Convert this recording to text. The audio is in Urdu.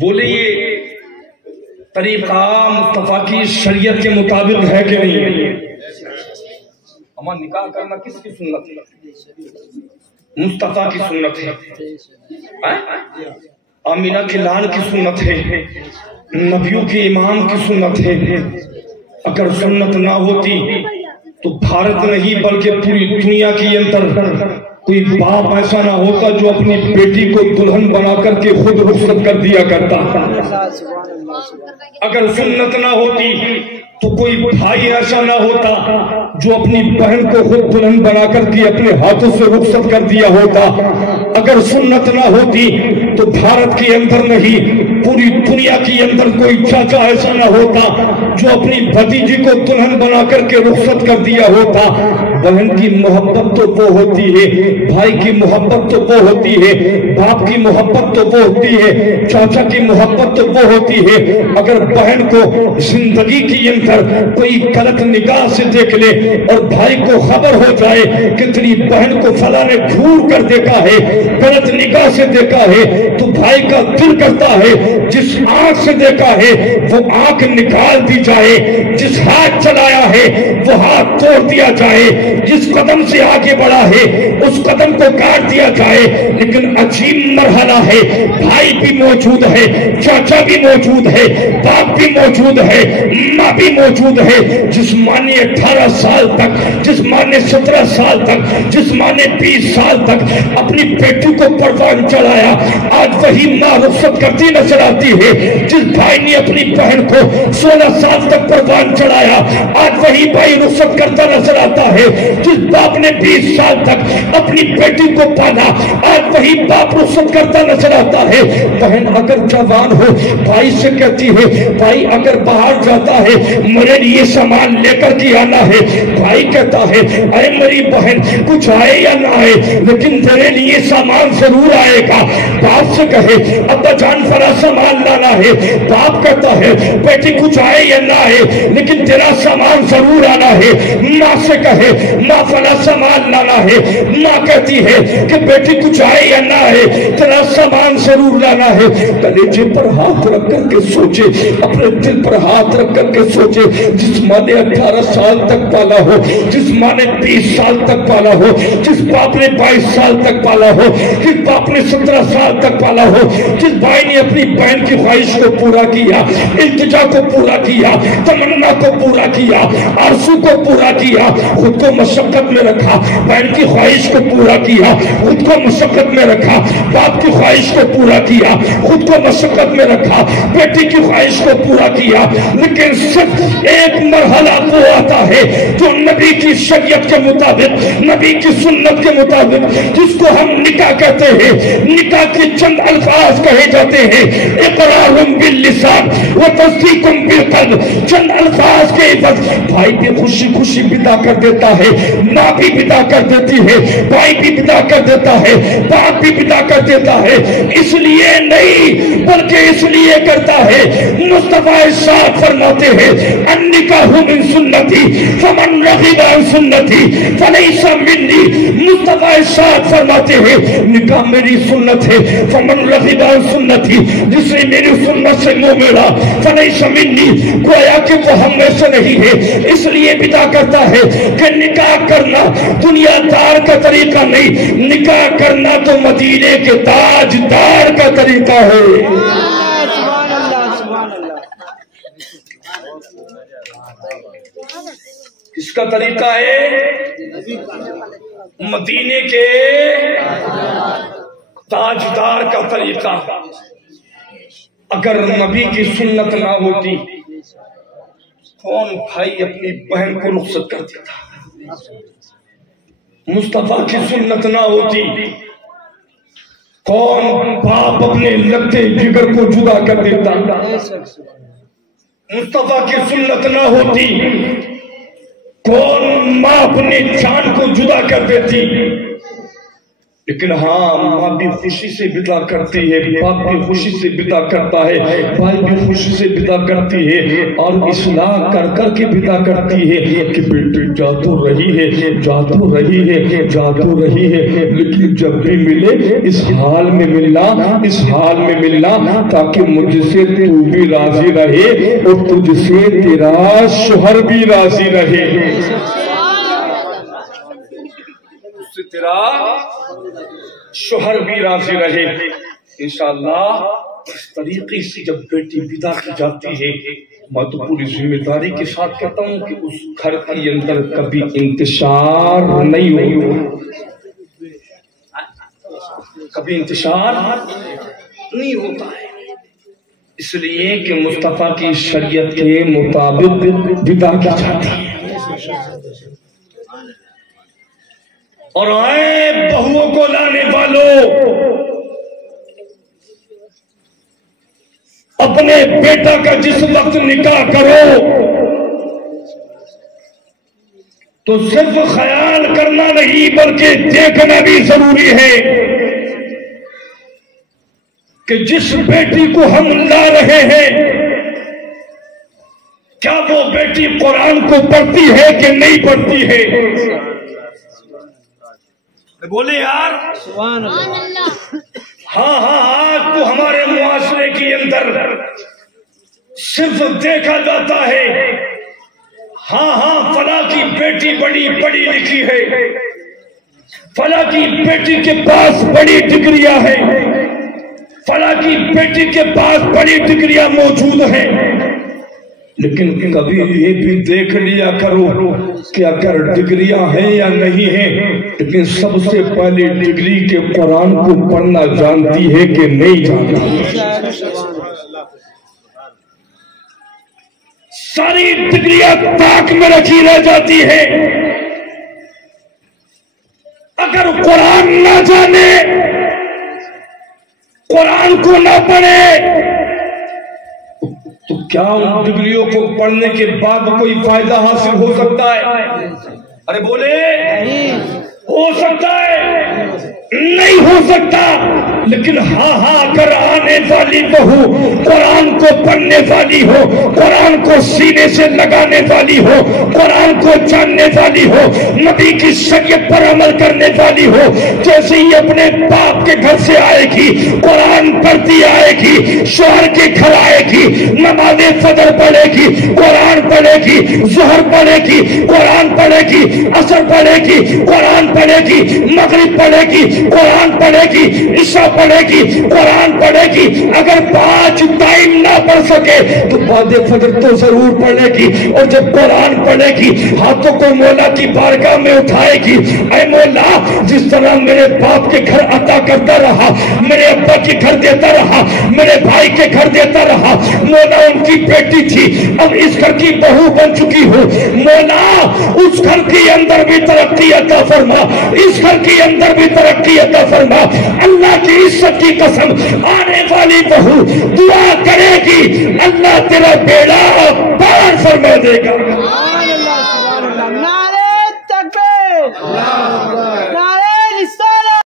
بولے یہ طریقہ مصطفیٰ کی شریعت کے مطابق ہے کہ نہیں ہے؟ ہمارا نکاح کرنا کس کی سنت ہے؟ مصطفیٰ کی سنت ہے، آمینہ کے لال کی سنت ہے، نبیوں کے امام کی سنت ہے۔ اگر سنت نہ ہوتی تو بھارت نہیں بلکہ پوری دنیا کے اندر کوئی باپ ایسا نہ ہوتا جو اپنی بیٹی کو دلہن بنا کر کے خود رخصت کر دیا کرتا۔ اگر سنت نہ ہوتی تو کوئی بھائی ایسا نہ ہوتا جو اپنی بہن کو خود دلہن بنا کر کے اپنے ہاتھوں سے رخصت کر دیا ہوتا۔ اگر سنت نہ ہوتی تو بھارت کے اندر نہیں پوری دنیا کے اندر کوئی چاچا ایسا نہ ہوتا جو اپنی بھتیجی کو دلہن بنا کر کے رخصت کر دیا ہوتا۔ بہن کی محبت تو وہ ہوتی ہے، بھائی کی محبت تو وہ ہوتی ہے، باپ کی محبت تو وہ ہوتی ہے، چاچا کی محبت تو وہ ہوتی ہے۔ اگر بہن کو زندگی کی اندر کوئی غلط نگاہ سے دیکھ لے اور بھائی کو خبر ہو جائے کہ تیری بہن کو فلاں نے گھور کر دیکھا ہے، غلط نگاہ سے دیکھا ہے، تو بھائی کا دل کرتا ہے جس آنکھ سے دیکھا ہے وہ آنکھ نکال دی جائے، جس ہاتھ چلایا ہے وہ ہاتھ توڑ دیا جائے، جس قدم سے آگے بڑھا ہے اس قدم کو کاٹ دیا جائے۔ لیکن عجیب مرحلہ ہے، بھائی بھی موجود ہے، چاچا بھی موجود ہے، باپ بھی موجود ہے، ماں بھی موجود ہے۔ جس ماں نے 18 سال تک، جس ماں نے 17 سال تک، جس ماں نے 20 سال تک اپنی بیٹی کو پروان چڑھایا، آج وہی ماں رخصت کرتی نظر آتی ہے۔ جس بھائی نے اپنی بہن کو 16 سال تک پروان چڑھایا، آج وہی بھائی رخصت کرتا نظر آتا ہے۔ جس باپ نے 20 سال تک اپنی بیٹی کو پالا، آج وہی باپ رخصت کرتا نظر آتا ہے۔ بہن اگر جوان ہو بھائی سے کہتی ہے بھائی اگر باہر جاتا ہے میرے لیے سامان لے کر کے آنا ہے، بھائی کہتا ہے اے میری بہن کچھ آئے یا نہ آئے لیکن تیرے لیے سامان ضرور آئے گا۔ باپ سے کہے ابا جان فلاں سامان لانا ہے، باپ کہتا ہے بیٹی کچھ آئے یا نہ آئے لیکن تیرا سامان ضرور آنا ہے۔ ماں سے کہے ماں فلاں سامان لانا ہے، ماں کہتی ہے کہ بیٹی کچھ آئے یا نہ آئے تیرا سامان ضرور لانا ہے۔ کلیجے پر ہاتھ رکھ کر کے سوچے، اپنے دل پر ہاتھ رکھ کر کے سوچے، جس ماں نے 18 سال تک پالا ہو، جس ماں نے 20 سال تک پالا ہو، جس باپ نے 22 سال تک پالا ہو، جس باپ نے 17 سال تک پالا ہو، جس بھائی نے اپنی بہن کی خواہش کو پورا کیا، التجا کو پورا کیا، تمنا کو پورا کیا، آرزو کو پورا کیا، خود کو مشقت میں رکھا، بہن کی خواہش کو پورا کیا، خود کو مشقت میں رکھا، باپ کی خواہش کو پورا کیا، خود کو مشقت میں رکھا، بیٹی کی خواہش کو پورا کیا، لیکن صرف ایک مرحلہ وہ آتا ہے جو نبی کی شریعت کے مطابق، نبی کی سنت کے مطابق، جس کو ہم نکاح کہتے ہیں۔ نکاح کے چند الفاظ کہے جاتے ہیں، اقرار باللسان و تصدیق بالقلب۔ چند الفاظ کے عوض بھائی بھی خوشی خوشی بدا کر دیتا ہے، ماں بھی بدا کر دیتی ہے، بھائی بھی بدا کر دیتا ہے، باپ بھی بدا کر دیتا ہے۔ اس لیے نہیں بلکہ اس لیے کرتا ہے، مصطفیٰ ارشاد فرماتے ہیں النکاح من سنتی فمن رغب عن سنتی فلیس منی۔ مصطفیٰ ارشاد فرماتے ہیں نکاح میری سنت ہے، فمن رغب عن سنتی، جس نے میری سنت سے منہ موڑا فلیس منی، گویا کہ وہ ہم میں سے نہیں ہے۔ اس لیے بدا کرتا ہے کہ نکاح کرنا دنیا دار کا طریقہ نہیں، نکاح کرنا تو مدینے کے تاجدار کا طریقہ ہے۔ کس کا طریقہ ہے؟ مدینے کے تاجدار کا طریقہ۔ اگر نبی کی سنت نہ ہوتی کون بھائی اپنی بہن کو رخصت کر دیتا؟ مصطفیٰ کی سنت نہ ہوتی کون باپ اپنے لگتے جگر کو جدا کر دیتا؟ مصطفیٰ کی سنت نہ ہوتی کون ماں اپنی جان کو جدا کر دیتی؟ لیکن ہاں ماں بھی خوشی سے بدا کرتی ہے، باپ بھی خوشی سے بدا کرتا ہے، بھائی بھی خوشی سے بدا کرتی ہے، اور اصلاح کر کر کے بدا کرتی ہے کہ بیٹی جا تو رہی ہے، جا تو رہی ہے، جا تو رہی ہے، لیکن جب بھی ملے اس حال میں ملنا، اس حال میں ملنا تاکہ مجھ سے تو بھی راضی رہے اور تجھ سے تیرا شوہر بھی راضی رہے، اس سے تیرا شوہر بھی راضی رہے۔ انشاءاللہ اس طریقے سے جب بیٹی ودا کی جاتی ہے، میں تو پوری ذمہ داری کے ساتھ کہتا ہوں کہ اس گھر کے اندر کبھی انتشار نہیں ہو، کبھی انتشار نہیں ہوتا ہے، اس لیے کہ مصطفیٰ کی شریعت کے مطابق ودا کی جاتی ہے۔ اور آئے بہووں کو لانے والوں، اپنے بیٹا کا جس وقت نکاح کرو تو صرف خیال کرنا نہیں بلکہ دیکھنا بھی ضروری ہے کہ جس بیٹی کو ہم لا رہے ہیں کیا وہ بیٹی قرآن کو پڑھتی ہے کہ نہیں پڑھتی ہے؟ بولے یار سبحان اللہ۔ ہاں آج تو ہمارے معاشرے کے اندر صرف دیکھا جاتا ہے ہاں فلاں کی بیٹی بڑی پڑھی لکھی ہے، فلاں کی بیٹی کے پاس بڑی ڈگریاں ہیں، فلاں کی بیٹی کے پاس بڑی ڈگریاں موجود ہیں، لیکن کبھی یہ بھی دیکھ لیا کرو کہ اگر ڈگریاں ہیں یا نہیں ہیں، لیکن سب سے پہلے ڈگری کے قرآن کو پڑھنا جانتی ہے کہ نہیں جانتی؟ ساری ڈگریاں تاک میں رکھی رہ جاتی ہے، اگر قرآن نہ جانے، قرآن کو نہ پڑھے تو کیا ان ڈگریوں کو پڑھنے کے بعد کوئی فائدہ حاصل ہو سکتا ہے؟ ارے بولے ہو سکتا ہے؟ نہیں ہو سکتا، لیکن ہاں اگر آنے والی بہو قرآن کو پڑھنے والی ہو، قرآن کو سینے سے لگانے والی ہو، قرآن کو جاننے والی ہو، نبی کی شریعت پر عمل کرنے والی ہو، جیسے ہی اپنے باپ کے گھر سے آئے گی قرآن پڑھتی آئے گی، شوہر کے گھر آئے گی، نماز فجر پڑھے گی، قرآن پڑھے گی، ظہر پڑھے گی، قرآن پڑھے گی، عصر پڑھے گی، قرآن پڑھے گی، مغرب پڑھے گی، قرآن پڑھے گی، عشاء پڑھے گی، قرآن پڑھے گی، اگر 5 ٹائم نہ پڑھ سکے تو بعد فجر تو ضرور پڑھے گی، اور جب قرآن پڑھے گی ہاتھوں کو مولا کی بارگاہ میں اٹھائے گی، اے مولا جس طرح میرے باپ کے گھر عطا کرتا رہا، میرے ابا کے گھر دیتا رہا، میرے بھائی کے گھر دیتا رہا، مولا ان کی بیٹی تھی اب اس گھر کی بہو بن چکی ہو، مولا اس گھر کے اندر بھی ترقی عطا فرما، اس گھر کے اندر بھی ترقی عطا فرما۔ اللہ کی عزت کی قسم آنے والی بہو دعا کرے گی اللہ تیرا بیڑا پار فرما دے گا۔